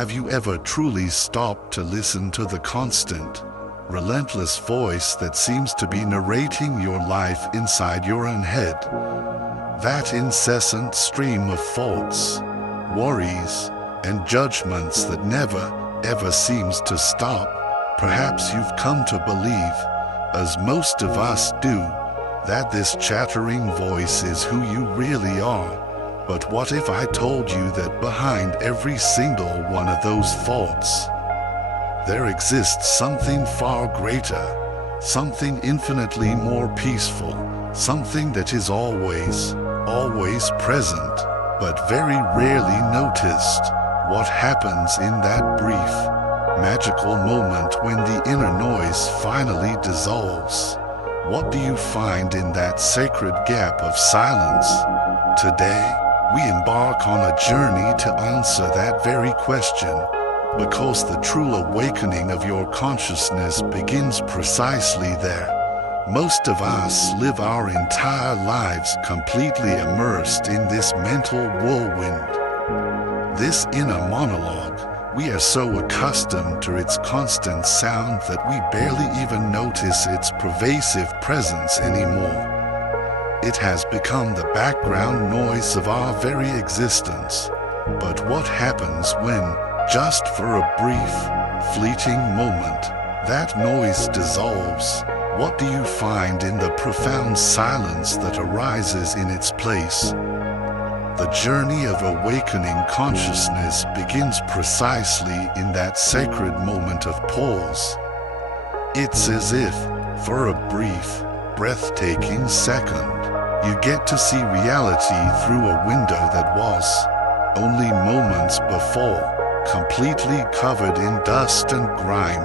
Have you ever truly stopped to listen to the constant, relentless voice that seems to be narrating your life inside your own head? That incessant stream of thoughts, worries, and judgments that never, ever seems to stop. Perhaps you've come to believe, as most of us do, that this chattering voice is who you really are. But what if I told you that behind every single one of those thoughts, there exists something far greater, something infinitely more peaceful, something that is always present, but very rarely noticed? What happens in that brief, magical moment when the inner noise finally dissolves? What do you find in that sacred gap of silence? Today, we embark on a journey to answer that very question, because the true awakening of your consciousness begins precisely there. Most of us live our entire lives completely immersed in this mental whirlwind. This inner monologue, we are so accustomed to its constant sound that we barely even notice its pervasive presence anymore. It has become the background noise of our very existence. But what happens when, just for a brief, fleeting moment, that noise dissolves? What do you find in the profound silence that arises in its place? The journey of awakening consciousness begins precisely in that sacred moment of pause. It's as if, for a brief, breathtaking second, you get to see reality through a window that was, only moments before, completely covered in dust and grime.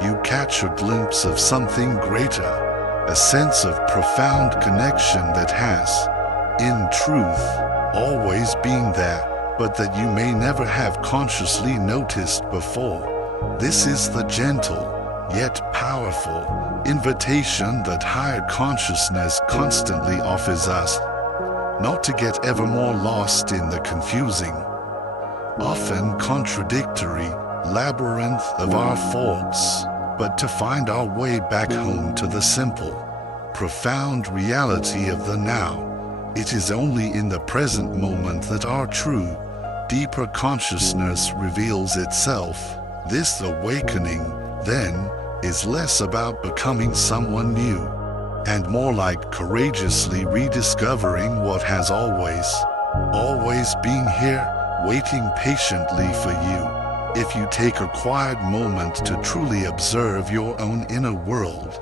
You catch a glimpse of something greater, a sense of profound connection that has, in truth, always been there, but that you may never have consciously noticed before. This is the gentle, yet powerful, invitation that higher consciousness constantly offers us, not to get ever more lost in the confusing, often contradictory, labyrinth of our thoughts, but to find our way back home to the simple, profound reality of the now. It is only in the present moment that our true, deeper consciousness reveals itself. This awakening, then, is less about becoming someone new, and more like courageously rediscovering what has always been here, waiting patiently for you. If you take a quiet moment to truly observe your own inner world,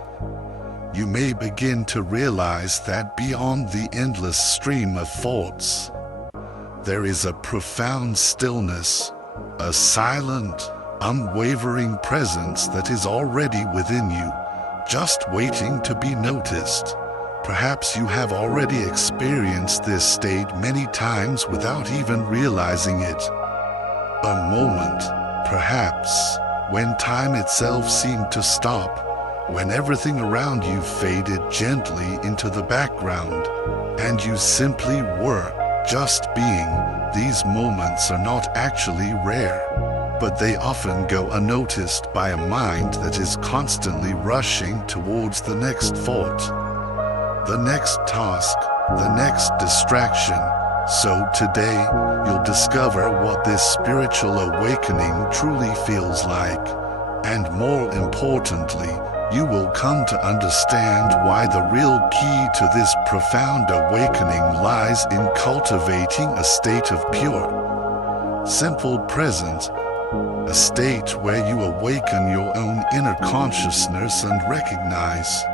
you may begin to realize that beyond the endless stream of thoughts, there is a profound stillness, a silent, unwavering presence that is already within you, just waiting to be noticed. Perhaps you have already experienced this state many times without even realizing it. A moment, perhaps, when time itself seemed to stop, when everything around you faded gently into the background, and you simply were, just being. These moments are not actually rare, but they often go unnoticed by a mind that is constantly rushing towards the next thought, the next task, the next distraction. So today, you'll discover what this spiritual awakening truly feels like, and more importantly, you will come to understand why the real key to this profound awakening lies in cultivating a state of pure, simple presence, a state where you awaken your own inner consciousness and recognize,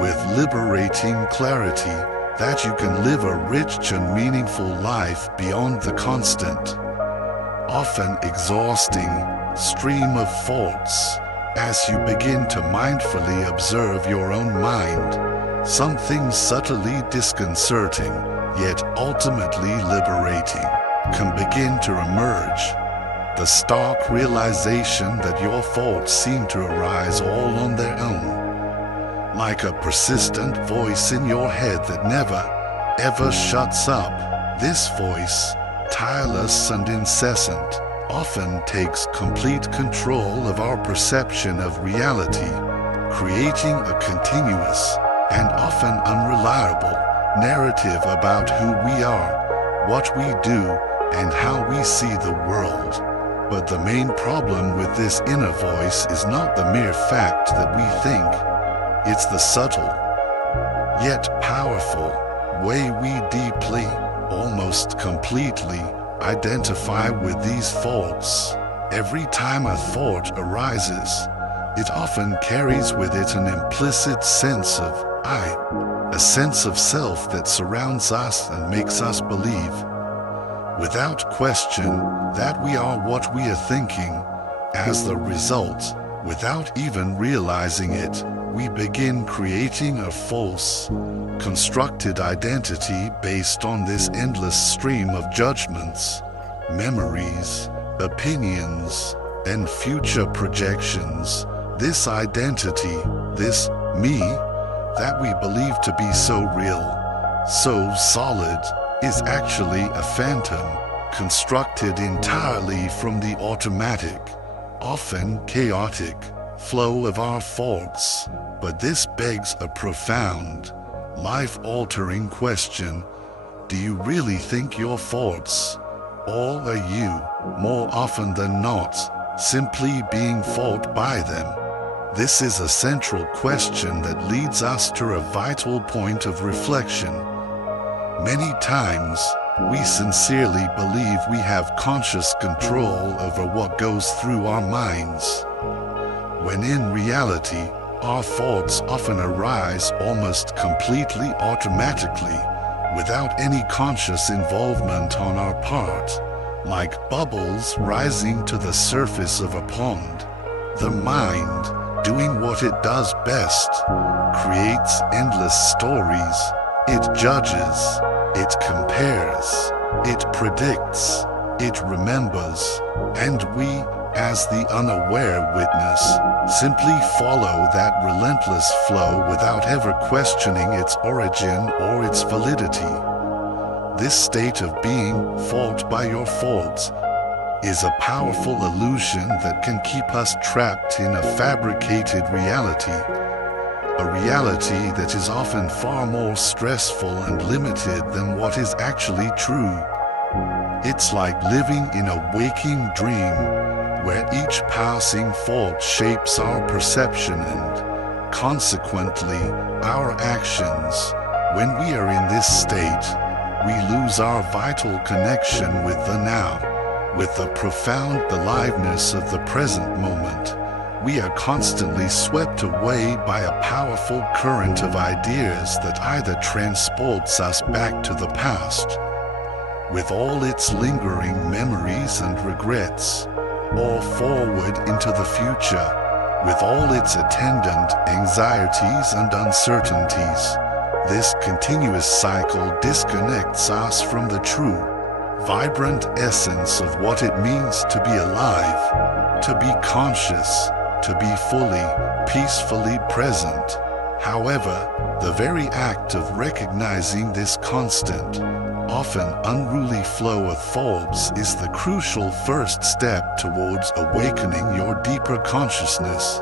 with liberating clarity, that you can live a rich and meaningful life beyond the constant, often exhausting, stream of thoughts. As you begin to mindfully observe your own mind, something subtly disconcerting, yet ultimately liberating, can begin to emerge. The stark realization that your thoughts seem to arise all on their own, like a persistent voice in your head that never, ever shuts up. This voice, tireless and incessant, often takes complete control of our perception of reality, creating a continuous and often unreliable narrative about who we are, what we do, and how we see the world. But the main problem with this inner voice is not the mere fact that we think. It's the subtle, yet powerful way we deeply, almost completely, identify with these thoughts. Every time a thought arises, it often carries with it an implicit sense of I, a sense of self that surrounds us and makes us believe, without question, that we are what we are thinking. As the result, without even realizing it, we begin creating a false, constructed identity based on this endless stream of judgments, memories, opinions, and future projections. This identity, this me, that we believe to be so real, so solid, is actually a phantom, constructed entirely from the automatic, often chaotic, flow of our thoughts. But this begs a profound, life-altering question. Do you really think your thoughts? Or are you, more often than not, simply being thought by them? This is a central question that leads us to a vital point of reflection. Many times, we sincerely believe we have conscious control over what goes through our minds, when in reality, our thoughts often arise almost completely automatically, without any conscious involvement on our part, like bubbles rising to the surface of a pond. The mind, doing what it does best, creates endless stories. It judges, it compares, it predicts, it remembers, and we, as the unaware witness, simply follow that relentless flow without ever questioning its origin or its validity. This state of being thought by your thoughts is a powerful illusion that can keep us trapped in a fabricated reality, a reality that is often far more stressful and limited than what is actually true. It's like living in a waking dream, where each passing thought shapes our perception and, consequently, our actions. When we are in this state, we lose our vital connection with the now, with the profound aliveness of the present moment. We are constantly swept away by a powerful current of ideas that either transports us back to the past, with all its lingering memories and regrets, or forward into the future, with all its attendant anxieties and uncertainties. This continuous cycle disconnects us from the true, vibrant essence of what it means to be alive, to be conscious, to be fully, peacefully present. However, the very act of recognizing this constant, often unruly flow of thoughts is the crucial first step towards awakening your deeper consciousness.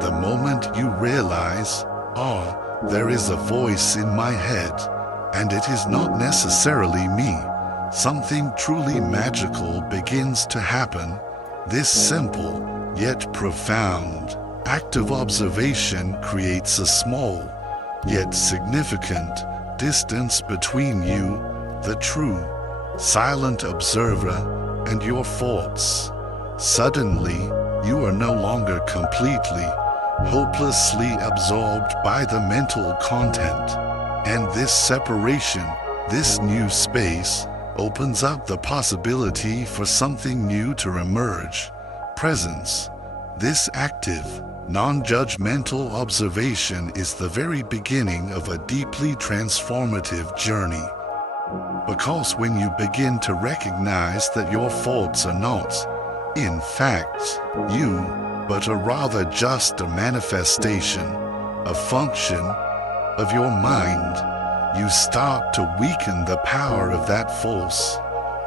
The moment you realize, there is a voice in my head, and it is not necessarily me, something truly magical begins to happen. This simple, yet profound, act of observation creates a small, yet significant, distance between you, the true, silent observer, and your thoughts. Suddenly, you are no longer completely, hopelessly absorbed by the mental content. And this separation, this new space, opens up the possibility for something new to emerge. Presence. This active, non-judgmental observation is the very beginning of a deeply transformative journey. Because when you begin to recognize that your thoughts are not, in fact, you, but are rather just a manifestation, a function of your mind, you start to weaken the power of that force.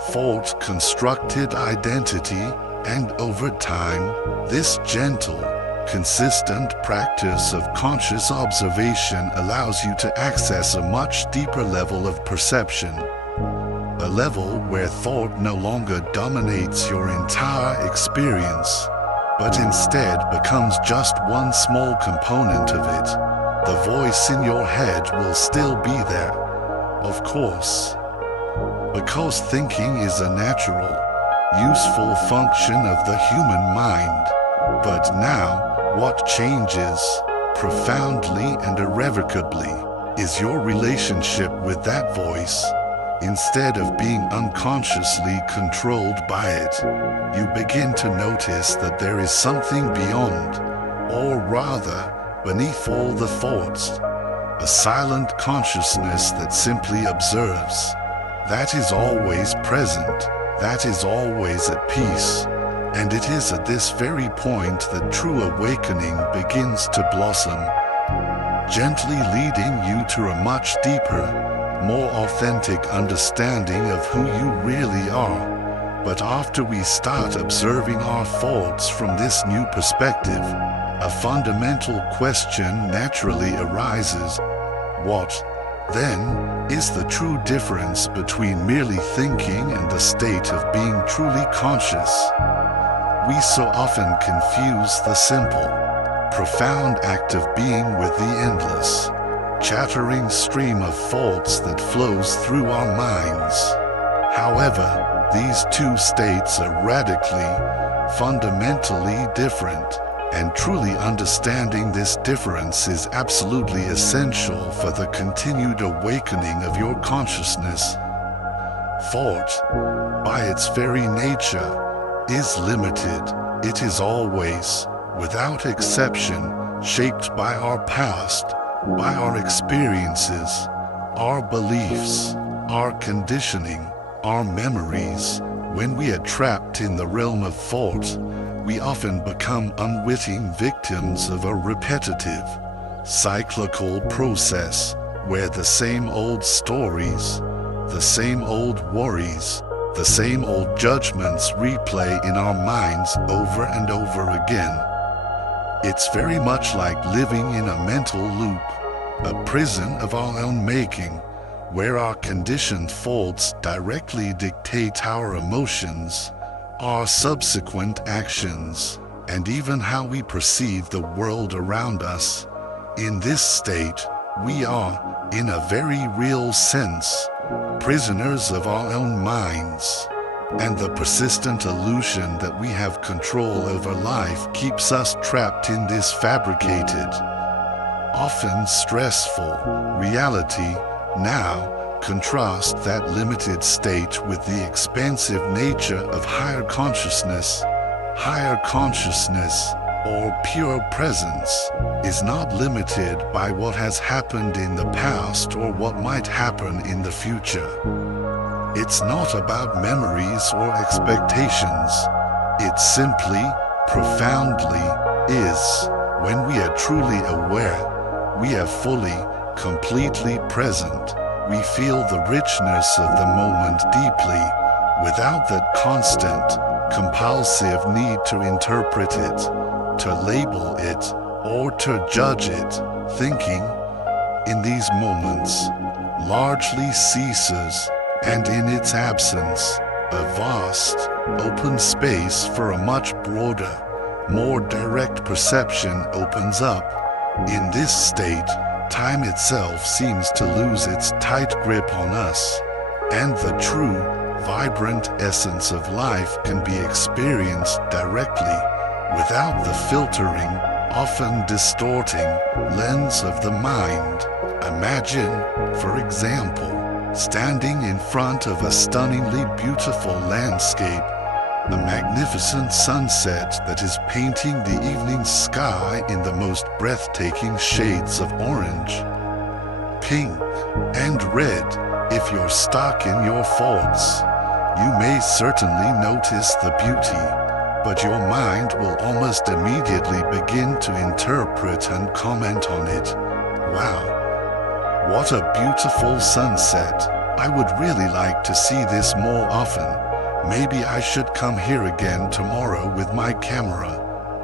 thought-constructed identity, and over time, this gentle, consistent practice of conscious observation allows you to access a much deeper level of perception. A level where thought no longer dominates your entire experience, but instead becomes just one small component of it. The voice in your head will still be there, of course, because thinking is a natural, useful function of the human mind. But now, what changes, profoundly and irrevocably, is your relationship with that voice. Instead of being unconsciously controlled by it, you begin to notice that there is something beyond, or rather, beneath all the thoughts, a silent consciousness that simply observes, that is always present, that is always at peace, and it is at this very point that true awakening begins to blossom, gently leading you to a much deeper, more authentic understanding of who you really are. But after we start observing our thoughts from this new perspective, a fundamental question naturally arises. What, then, is the true difference between merely thinking and the state of being truly conscious? We so often confuse the simple, profound act of being with the endless, chattering stream of thoughts that flows through our minds. However, these two states are radically, fundamentally different, and truly understanding this difference is absolutely essential for the continued awakening of your consciousness. Thought, by its very nature, is limited. It is always, without exception, shaped by our past, by our experiences, our beliefs, our conditioning, our memories. When we are trapped in the realm of thought, we often become unwitting victims of a repetitive, cyclical process where the same old stories, the same old worries, the same old judgments replay in our minds over and over again. It's very much like living in a mental loop, a prison of our own making, where our conditioned thoughts directly dictate our emotions, our subsequent actions, and even how we perceive the world around us. In this state, we are, in a very real sense, prisoners of our own minds. And the persistent illusion that we have control over life keeps us trapped in this fabricated, often stressful, reality. Now, contrast that limited state with the expansive nature of higher consciousness. Higher consciousness, or pure presence, is not limited by what has happened in the past or what might happen in the future. It's not about memories or expectations. It simply, profoundly is. When we are truly aware, we are fully, completely present. We feel the richness of the moment deeply, without that constant, compulsive need to interpret it, to label it, or to judge it. Thinking, in these moments, largely ceases, and in its absence, a vast, open space for a much broader, more direct perception opens up. In this state, time itself seems to lose its tight grip on us, and the true, vibrant essence of life can be experienced directly, without the filtering, often distorting, lens of the mind. Imagine, for example, standing in front of a stunningly beautiful landscape, a magnificent sunset that is painting the evening sky in the most breathtaking shades of orange, pink, and red. If you're stuck in your thoughts, you may certainly notice the beauty, but your mind will almost immediately begin to interpret and comment on it. Wow, what a beautiful sunset! I would really like to see this more often. Maybe I should come here again tomorrow with my camera.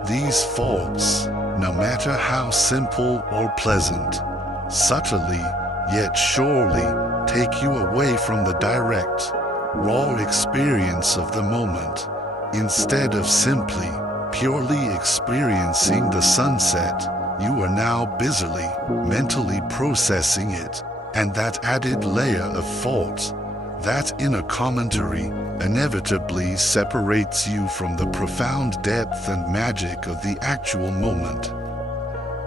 These thoughts, no matter how simple or pleasant, subtly yet surely take you away from the direct, raw experience of the moment. Instead of simply, purely experiencing the sunset, you are now busily, mentally processing it, and that added layer of thought, that inner commentary, inevitably separates you from the profound depth and magic of the actual moment.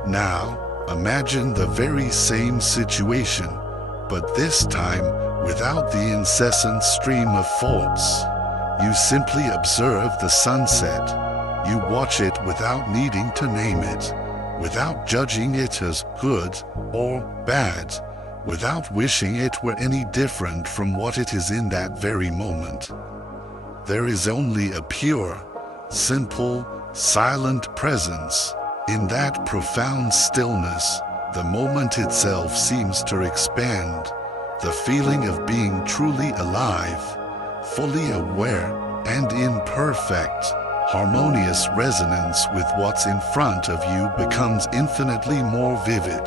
Now, imagine the very same situation, but this time without the incessant stream of thoughts. You simply observe the sunset. You watch it without needing to name it, without judging it as good or bad, without wishing it were any different from what it is in that very moment. There is only a pure, simple, silent presence. In that profound stillness, the moment itself seems to expand. The feeling of being truly alive, fully aware, and in perfect, harmonious resonance with what's in front of you becomes infinitely more vivid,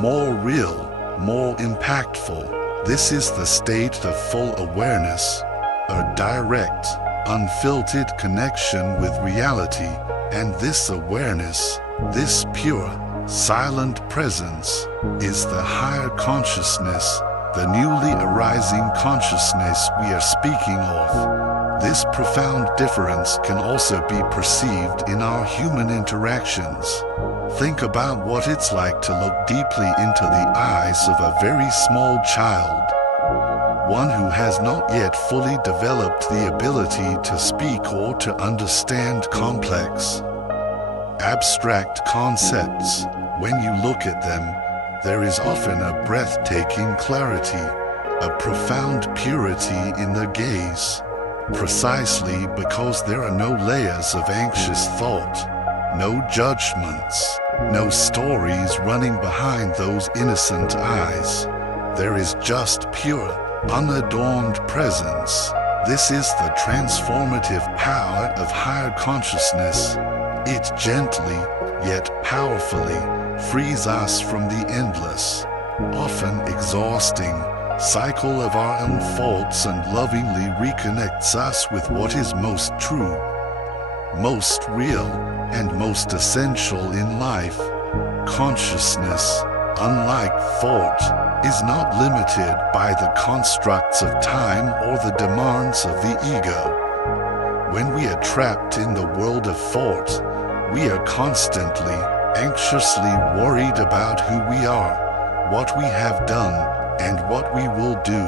more real, more impactful. This is the state of full awareness, a direct, unfiltered connection with reality, and this awareness, this pure, silent presence, is the higher consciousness, the newly arising consciousness we are speaking of. This profound difference can also be perceived in our human interactions. Think about what it's like to look deeply into the eyes of a very small child, one who has not yet fully developed the ability to speak or to understand complex, abstract concepts. When you look at them, there is often a breathtaking clarity, a profound purity in the gaze, precisely because there are no layers of anxious thought, no judgments, no stories running behind those innocent eyes. There is just pure, unadorned presence. This is the transformative power of higher consciousness. It gently, yet powerfully, frees us from the endless, often exhausting, cycle of our own faults and lovingly reconnects us with what is most true, most real, and most essential in life. Consciousness, unlike thought, is not limited by the constructs of time or the demands of the ego. When we are trapped in the world of thought, we are constantly, anxiously worried about who we are, what we have done, and what we will do.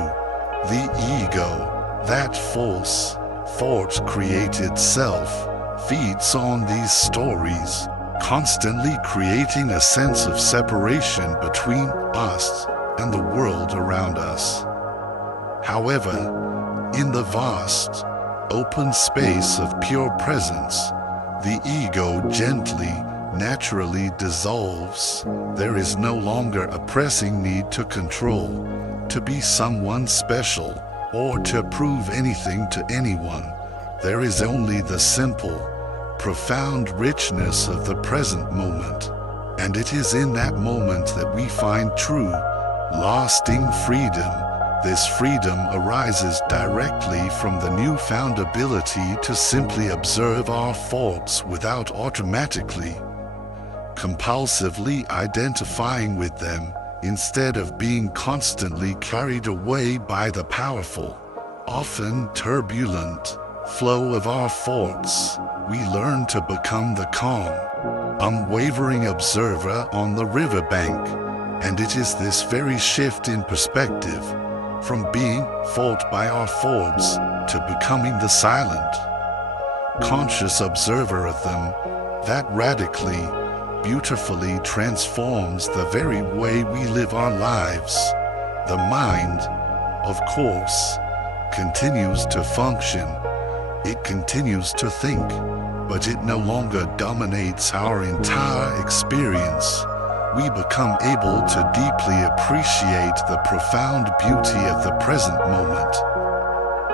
The ego, that false, thought-created self, feeds on these stories, constantly creating a sense of separation between us and the world around us. However, in the vast, open space of pure presence, the ego gently, naturally dissolves. There is no longer a pressing need to control, to be someone special, or to prove anything to anyone. There is only the simple, profound richness of the present moment, and it is in that moment that we find true, lasting freedom. This freedom arises directly from the newfound ability to simply observe our thoughts without automatically, compulsively identifying with them, instead of being constantly carried away by the powerful, often turbulent, flow of our thoughts. We learn to become the calm, unwavering observer on the riverbank, and it is this very shift in perspective, from being fought by our thoughts to becoming the silent, conscious observer of them, that radically, beautifully transforms the very way we live our lives. The mind, of course, continues to function. It continues to think, but it no longer dominates our entire experience. we become able to deeply appreciate the profound beauty of the present moment,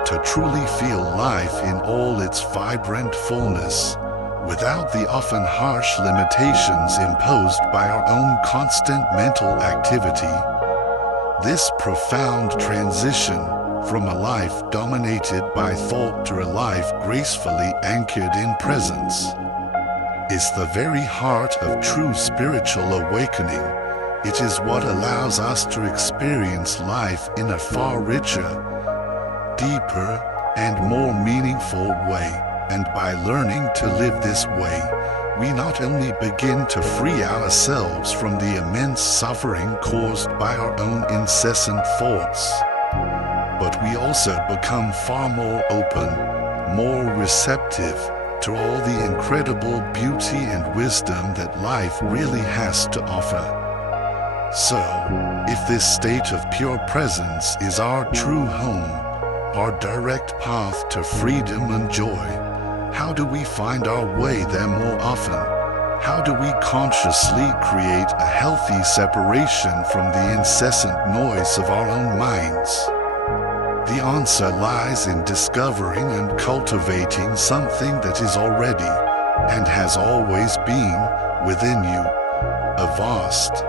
to truly feel life in all its vibrant fullness, without the often harsh limitations imposed by our own constant mental activity. This profound transition from a life dominated by thought to a life gracefully anchored in presence is the very heart of true spiritual awakening. It is what allows us to experience life in a far richer, deeper, and more meaningful way. And by learning to live this way, we not only begin to free ourselves from the immense suffering caused by our own incessant thoughts, but we also become far more open, more receptive to all the incredible beauty and wisdom that life really has to offer. So, if this state of pure presence is our true home, our direct path to freedom and joy, how do we find our way there more often? How do we consciously create a healthy separation from the incessant noise of our own minds? The answer lies in discovering and cultivating something that is already and has always been within you, a vast,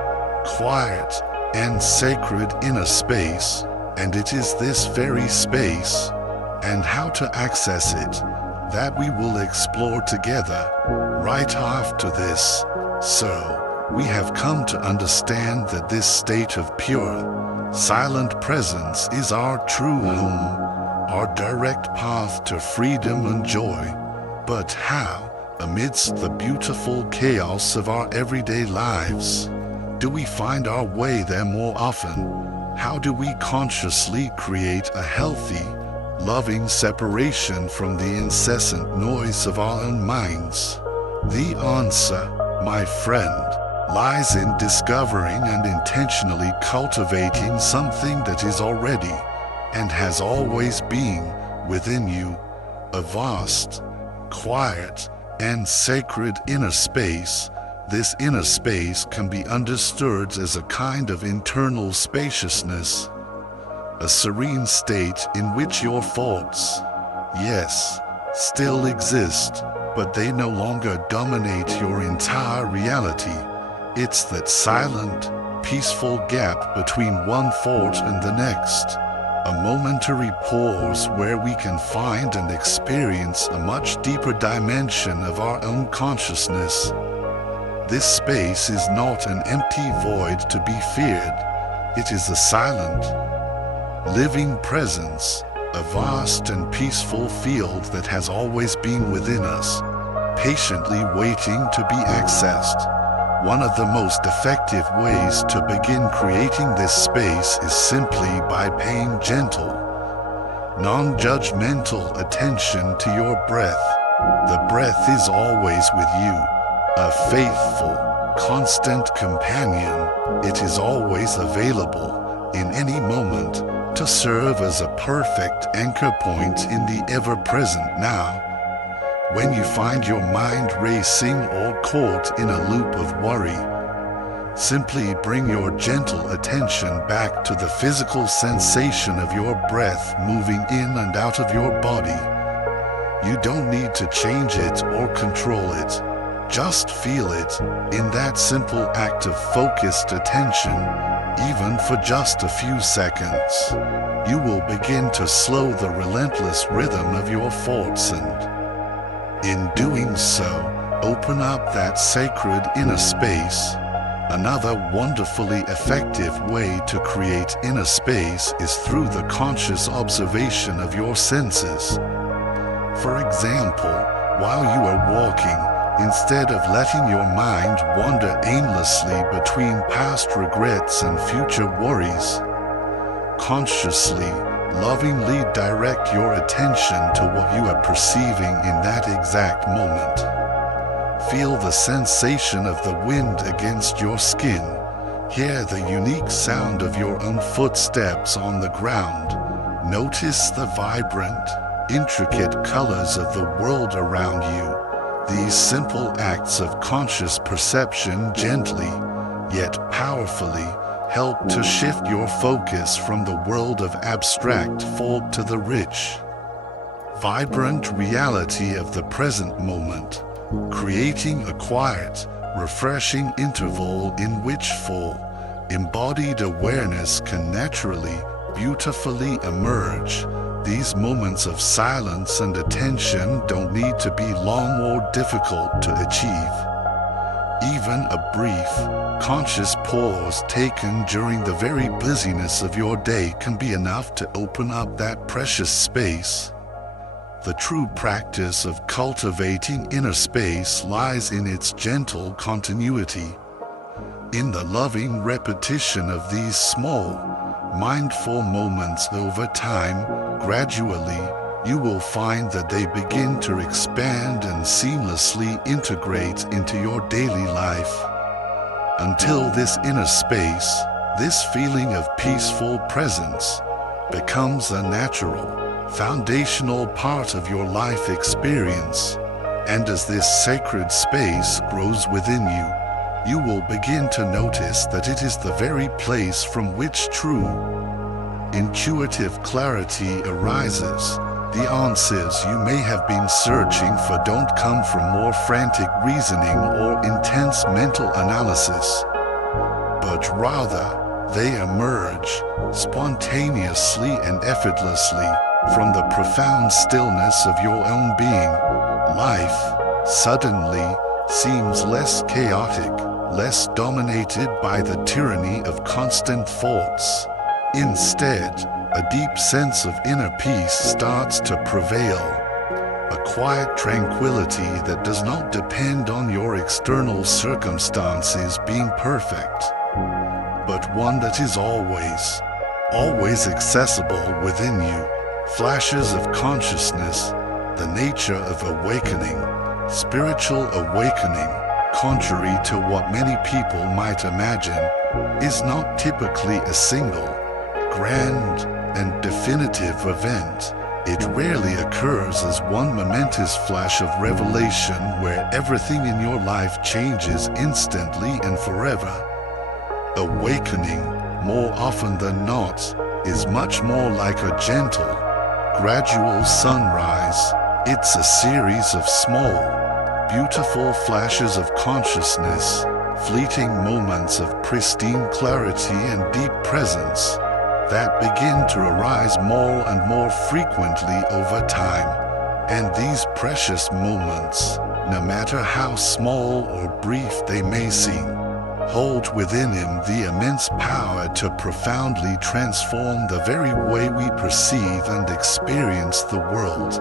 quiet, and sacred inner space, and it is this very space, and how to access it, that we will explore together right after this. So, we have come to understand that this state of pure, silent presence is our true home, our direct path to freedom and joy. But how, amidst the beautiful chaos of our everyday lives, do we find our way there more often? How do we consciously create a healthy, loving separation from the incessant noise of our own minds? The answer, my friend, lies in discovering and intentionally cultivating something that is already and has always been within you, a vast, quiet, and sacred inner space. This inner space can be understood as a kind of internal spaciousness, a serene state in which your thoughts, yes, still exist, but they no longer dominate your entire reality. It's that silent, peaceful gap between one thought and the next, a momentary pause where we can find and experience a much deeper dimension of our own consciousness. This space is not an empty void to be feared. It is a silent, living presence, a vast and peaceful field that has always been within us, patiently waiting to be accessed. One of the most effective ways to begin creating this space is simply by paying gentle, non-judgmental attention to your breath. The breath is always with you, a faithful, constant companion. It is always available, in any moment, to serve as a perfect anchor point in the ever-present now. When you find your mind racing or caught in a loop of worry, simply bring your gentle attention back to the physical sensation of your breath moving in and out of your body. You don't need to change it or control it. Just feel it. In that simple act of focused attention, even for just a few seconds, you will begin to slow the relentless rhythm of your thoughts and, in doing so, open up that sacred inner space. Another wonderfully effective way to create inner space is through the conscious observation of your senses. For example, while you are walking, instead of letting your mind wander aimlessly between past regrets and future worries, consciously, lovingly direct your attention to what you are perceiving in that exact moment. Feel the sensation of the wind against your skin. Hear the unique sound of your own footsteps on the ground. Notice the vibrant, intricate colors of the world around you. These simple acts of conscious perception gently, yet powerfully help to shift your focus from the world of abstract thought to the rich, vibrant reality of the present moment, creating a quiet, refreshing interval in which full, embodied awareness can naturally, beautifully emerge. These moments of silence and attention don't need to be long or difficult to achieve. Even a brief, conscious pause taken during the very busyness of your day can be enough to open up that precious space. The true practice of cultivating inner space lies in its gentle continuity, in the loving repetition of these small, mindful moments over time. Gradually, you will find that they begin to expand and seamlessly integrate into your daily life. Until this inner space, this feeling of peaceful presence, becomes a natural, foundational part of your life experience. And as this sacred space grows within you, you will begin to notice that it is the very place from which true, intuitive clarity arises. The answers you may have been searching for don't come from more frantic reasoning or intense mental analysis, but rather they emerge spontaneously and effortlessly from the profound stillness of your own being. Life suddenly seems less chaotic, less dominated by the tyranny of constant thoughts. Instead, a deep sense of inner peace starts to prevail, a quiet tranquility that does not depend on your external circumstances being perfect, but one that is always accessible within you. Flashes of consciousness, the nature of awakening, spiritual awakening, contrary to what many people might imagine, is not typically a single, grand, and definitive event. It rarely occurs as one momentous flash of revelation where everything in your life changes instantly and forever. Awakening, more often than not, is much more like a gentle, gradual sunrise. It's a series of small, beautiful flashes of consciousness, fleeting moments of pristine clarity and deep presence that begin to arise more and more frequently over time. And these precious moments, no matter how small or brief they may seem, hold within them the immense power to profoundly transform the very way we perceive and experience the world.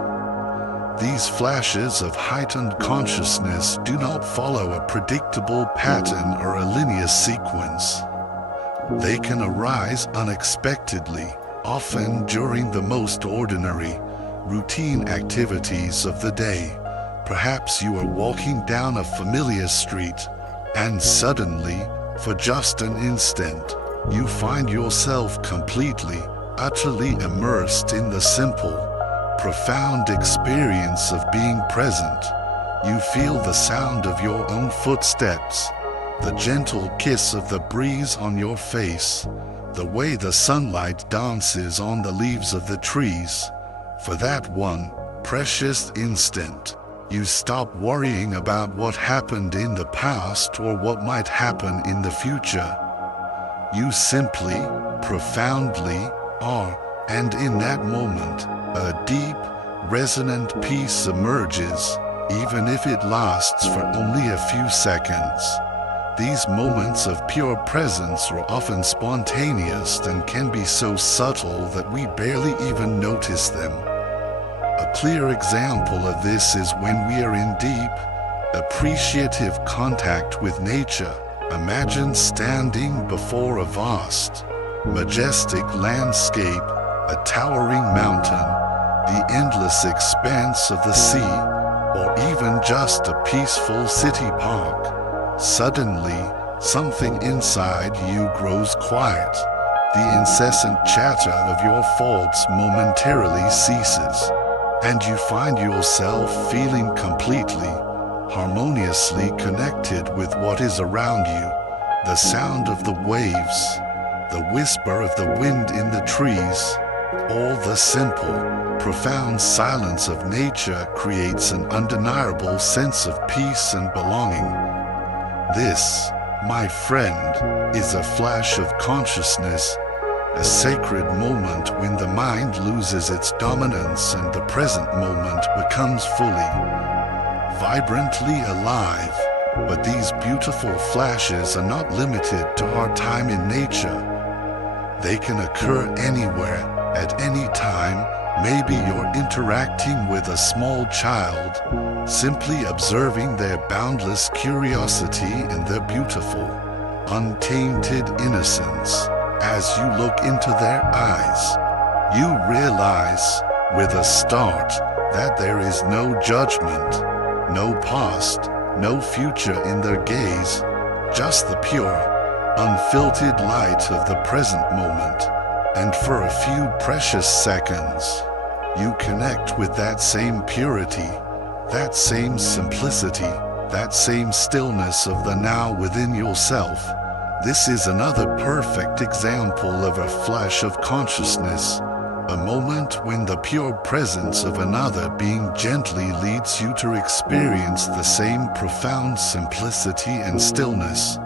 These flashes of heightened consciousness do not follow a predictable pattern or a linear sequence. They can arise unexpectedly, often during the most ordinary, routine activities of the day. Perhaps you are walking down a familiar street, and suddenly, for just an instant, you find yourself completely, utterly immersed in the simple, profound experience of being present. You feel the sound of your own footsteps, the gentle kiss of the breeze on your face, the way the sunlight dances on the leaves of the trees. For that one precious instant, you stop worrying about what happened in the past or what might happen in the future. You simply, profoundly are, and in that moment, a deep, resonant peace emerges, even if it lasts for only a few seconds. These moments of pure presence are often spontaneous and can be so subtle that we barely even notice them. A clear example of this is when we are in deep, appreciative contact with nature. Imagine standing before a vast, majestic landscape, a towering mountain, the endless expanse of the sea, or even just a peaceful city park. Suddenly, something inside you grows quiet. The incessant chatter of your thoughts momentarily ceases, and you find yourself feeling completely, harmoniously connected with what is around you. the sound of the waves, the whisper of the wind in the trees, all the simple, profound silence of nature creates an undeniable sense of peace and belonging. This, my friend, is a flash of consciousness, a sacred moment when the mind loses its dominance and the present moment becomes fully, vibrantly alive. But these beautiful flashes are not limited to our time in nature. They can occur anywhere, at any time. Maybe you're interacting with a small child, simply observing their boundless curiosity and their beautiful, untainted innocence. As you look into their eyes, you realize, with a start, that there is no judgment, no past, no future in their gaze, just the pure, unfiltered light of the present moment. And for a few precious seconds, you connect with that same purity, that same simplicity, that same stillness of the now within yourself. This is another perfect example of a flash of consciousness, a moment when the pure presence of another being gently leads you to experience the same profound simplicity and stillness.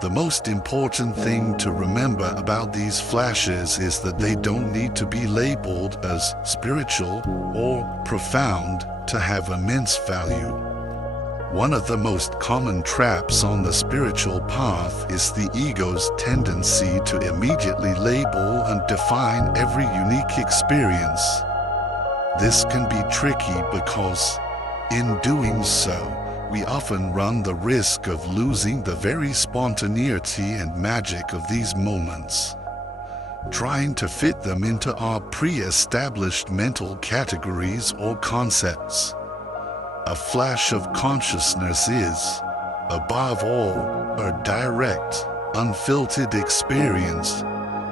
The most important thing to remember about these flashes is that they don't need to be labeled as spiritual or profound to have immense value. One of the most common traps on the spiritual path is the ego's tendency to immediately label and define every unique experience. This can be tricky because, in doing so, we often run the risk of losing the very spontaneity and magic of these moments, trying to fit them into our pre-established mental categories or concepts. A flash of consciousness is, above all, a direct, unfiltered experience,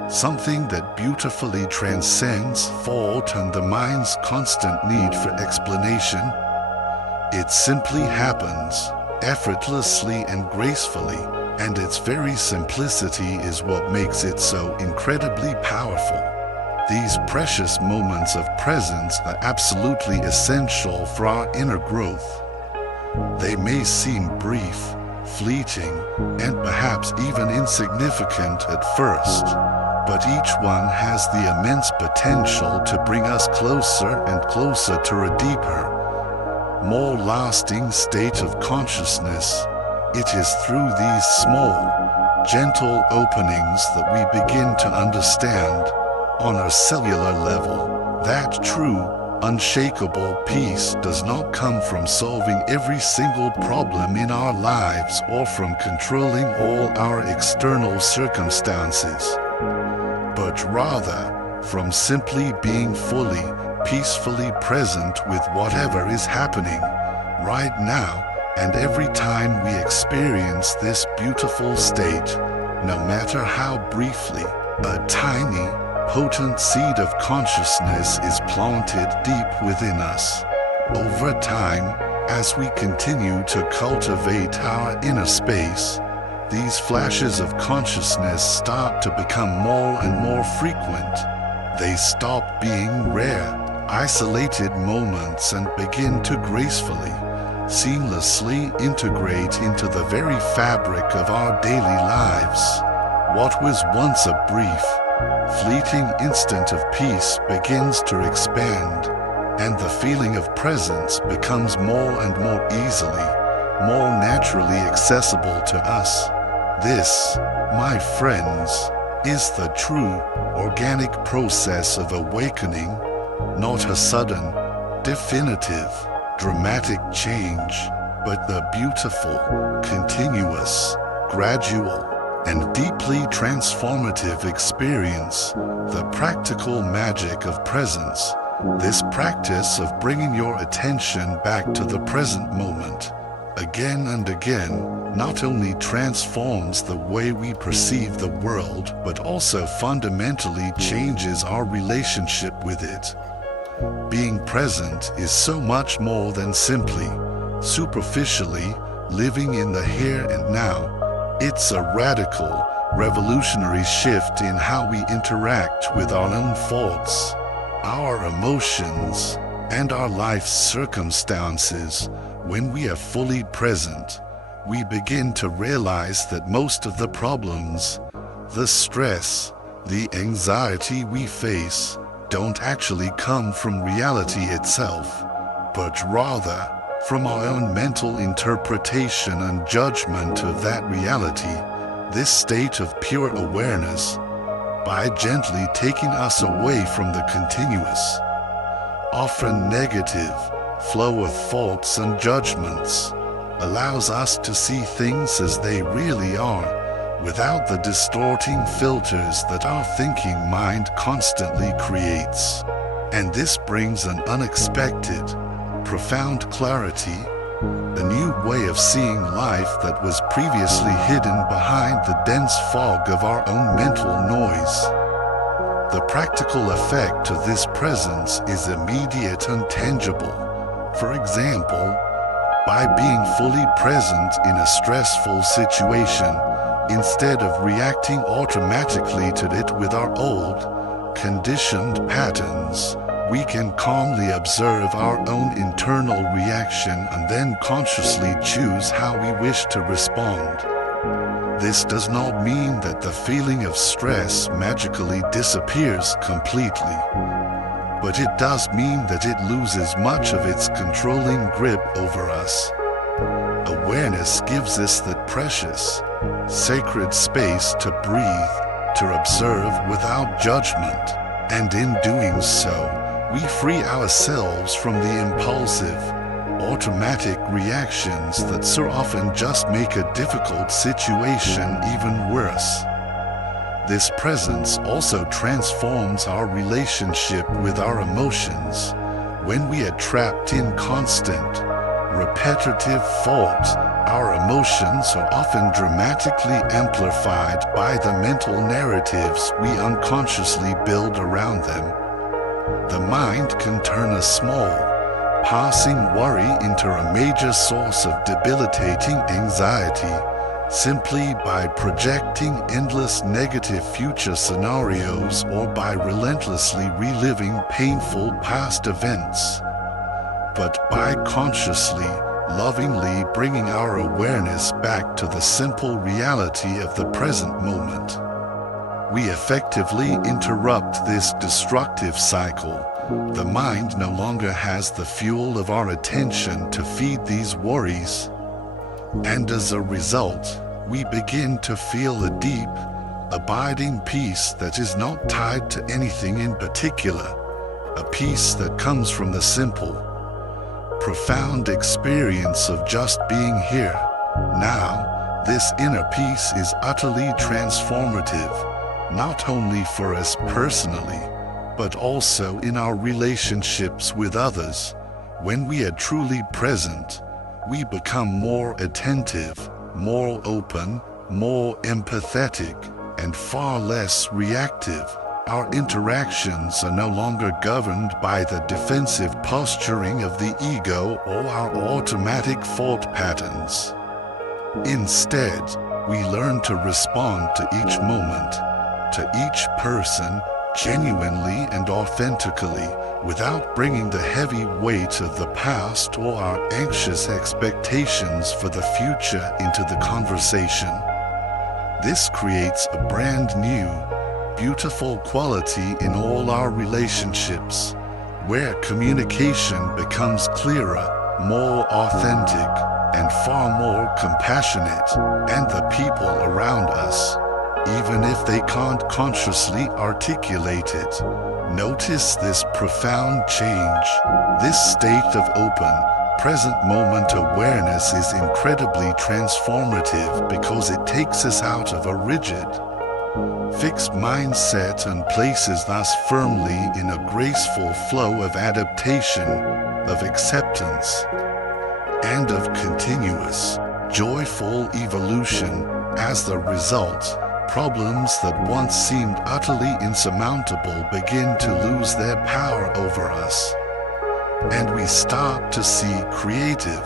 something that beautifully transcends thought and the mind's constant need for explanation. It simply happens, effortlessly and gracefully, and its very simplicity is what makes it so incredibly powerful. These precious moments of presence are absolutely essential for our inner growth. They may seem brief, fleeting, and perhaps even insignificant at first, but each one has the immense potential to bring us closer and closer to a deeper, more lasting state of consciousness. It is through these small, gentle openings that we begin to understand, on a cellular level, that true, unshakable peace does not come from solving every single problem in our lives or from controlling all our external circumstances, but rather from simply being fully, peacefully present with whatever is happening right now. And every time we experience this beautiful state, no matter how briefly, a tiny, potent seed of consciousness is planted deep within us. Over time, as we continue to cultivate our inner space, these flashes of consciousness start to become more and more frequent. They stop being rare, isolated moments and begin to gracefully, seamlessly integrate into the very fabric of our daily lives. What was once a brief, fleeting instant of peace begins to expand, and the feeling of presence becomes more and more easily, more naturally accessible to us. This, my friends, is the true, organic process of awakening, not a sudden, definitive, dramatic change, but the beautiful, continuous, gradual, and deeply transformative experience, the practical magic of presence. This practice of bringing your attention back to the present moment, again and again, not only transforms the way we perceive the world, but also fundamentally changes our relationship with it. Being present is so much more than simply, superficially, living in the here and now. It's a radical, revolutionary shift in how we interact with our own thoughts, our emotions, and our life's circumstances. When we are fully present, we begin to realize that most of the problems, the stress, the anxiety we face don't actually come from reality itself, but rather from our own mental interpretation and judgment of that reality. This state of pure awareness, by gently taking us away from the continuous, often negative, flow of thoughts and judgments, allows us to see things as they really are, without the distorting filters that our thinking mind constantly creates. And this brings an unexpected, profound clarity, a new way of seeing life that was previously hidden behind the dense fog of our own mental noise. The practical effect of this presence is immediate and tangible. For example, by being fully present in a stressful situation, instead of reacting automatically to it with our old, conditioned patterns, we can calmly observe our own internal reaction and then consciously choose how we wish to respond. This does not mean that the feeling of stress magically disappears completely, but it does mean that it loses much of its controlling grip over us. Awareness gives us that precious, sacred space to breathe, to observe without judgment, and in doing so, we free ourselves from the impulsive, automatic reactions that so often just make a difficult situation even worse. This presence also transforms our relationship with our emotions. When we are trapped in constant, repetitive thought, our emotions are often dramatically amplified by the mental narratives we unconsciously build around them. The mind can turn a small, passing worry into a major source of debilitating anxiety, simply by projecting endless negative future scenarios or by relentlessly reliving painful past events. But by consciously, lovingly bringing our awareness back to the simple reality of the present moment, we effectively interrupt this destructive cycle. The mind no longer has the fuel of our attention to feed these worries, and as a result, we begin to feel a deep, abiding peace that is not tied to anything in particular, a peace that comes from the simple, profound experience of just being here. Now, this inner peace is utterly transformative, not only for us personally, but also in our relationships with others. When we are truly present, we become more attentive, more open, more empathetic, and far less reactive. Our interactions are no longer governed by the defensive posturing of the ego or our automatic thought patterns. Instead, we learn to respond to each moment, to each person, genuinely and authentically, without bringing the heavy weight of the past or our anxious expectations for the future into the conversation. This creates a brand new, beautiful quality in all our relationships, where communication becomes clearer, more authentic, and far more compassionate, and the people around us, even if they can't consciously articulate it, notice this profound change. This state of open, present moment awareness is incredibly transformative because it takes us out of a rigid, fixed mindset and places us firmly in a graceful flow of adaptation, of acceptance, and of continuous, joyful evolution. As the result, problems that once seemed utterly insurmountable begin to lose their power over us, and we start to see creative,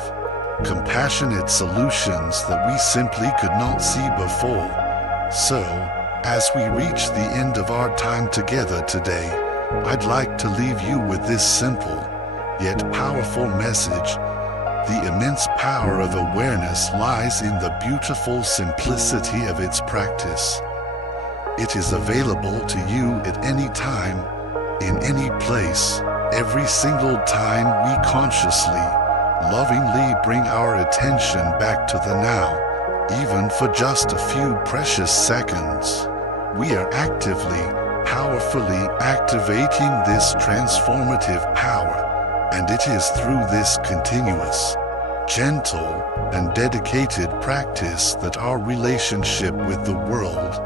compassionate solutions that we simply could not see before. So, as we reach the end of our time together today, I'd like to leave you with this simple, yet powerful message. The immense power of awareness lies in the beautiful simplicity of its practice. It is available to you at any time, in any place, every single time we consciously, lovingly bring our attention back to the now, even for just a few precious seconds. We are actively, powerfully activating this transformative power. And it is through this continuous, gentle, and dedicated practice that our relationship with the world,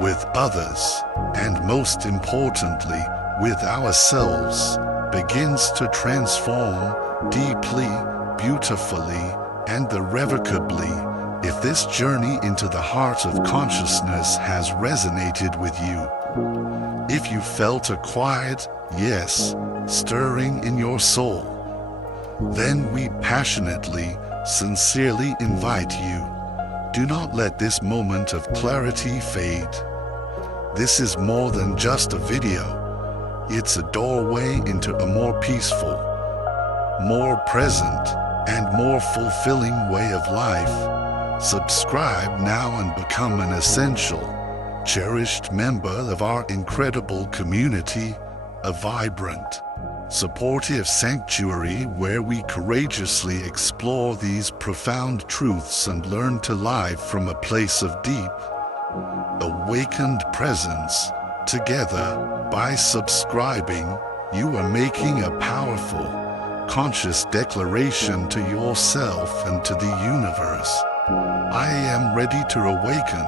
with others, and most importantly, with ourselves, begins to transform deeply, beautifully, and irrevocably. If this journey into the heart of consciousness has resonated with you, if you felt a quiet, yes, stirring in your soul, then we passionately, sincerely invite you. Do not let this moment of clarity fade. This is more than just a video. It's a doorway into a more peaceful, more present, and more fulfilling way of life. Subscribe now and become an essential, cherished member of our incredible community, a vibrant, supportive sanctuary where we courageously explore these profound truths and learn to live from a place of deep, awakened presence. Together, by subscribing, you are making a powerful, conscious declaration to yourself and to the universe. I am ready to awaken.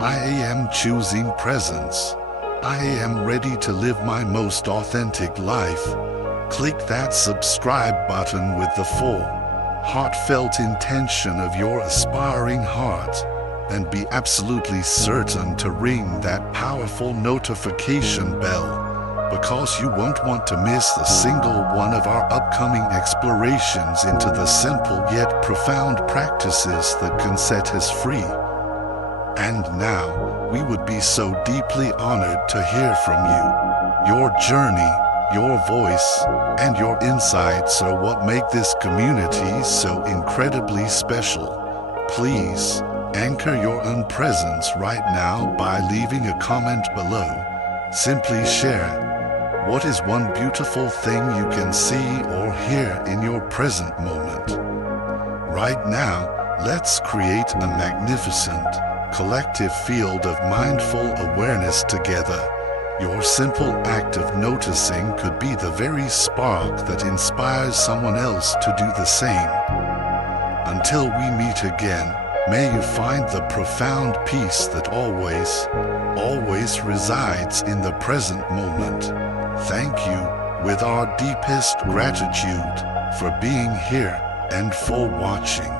I am choosing presence. I am ready to live my most authentic life. Click that subscribe button with the full, heartfelt intention of your aspiring heart, and be absolutely certain to ring that powerful notification bell, because you won't want to miss a single one of our upcoming explorations into the simple yet profound practices that can set us free. And now, we would be so deeply honored to hear from you. Your journey, your voice, and your insights are what make this community so incredibly special. Please, anchor your own presence right now by leaving a comment below. Simply share. What is one beautiful thing you can see or hear in your present moment? Right now, let's create a magnificent, collective field of mindful awareness together. Your simple act of noticing could be the very spark that inspires someone else to do the same. Until we meet again, may you find the profound peace that always resides in the present moment. Thank you, with our deepest gratitude, for being here and for watching.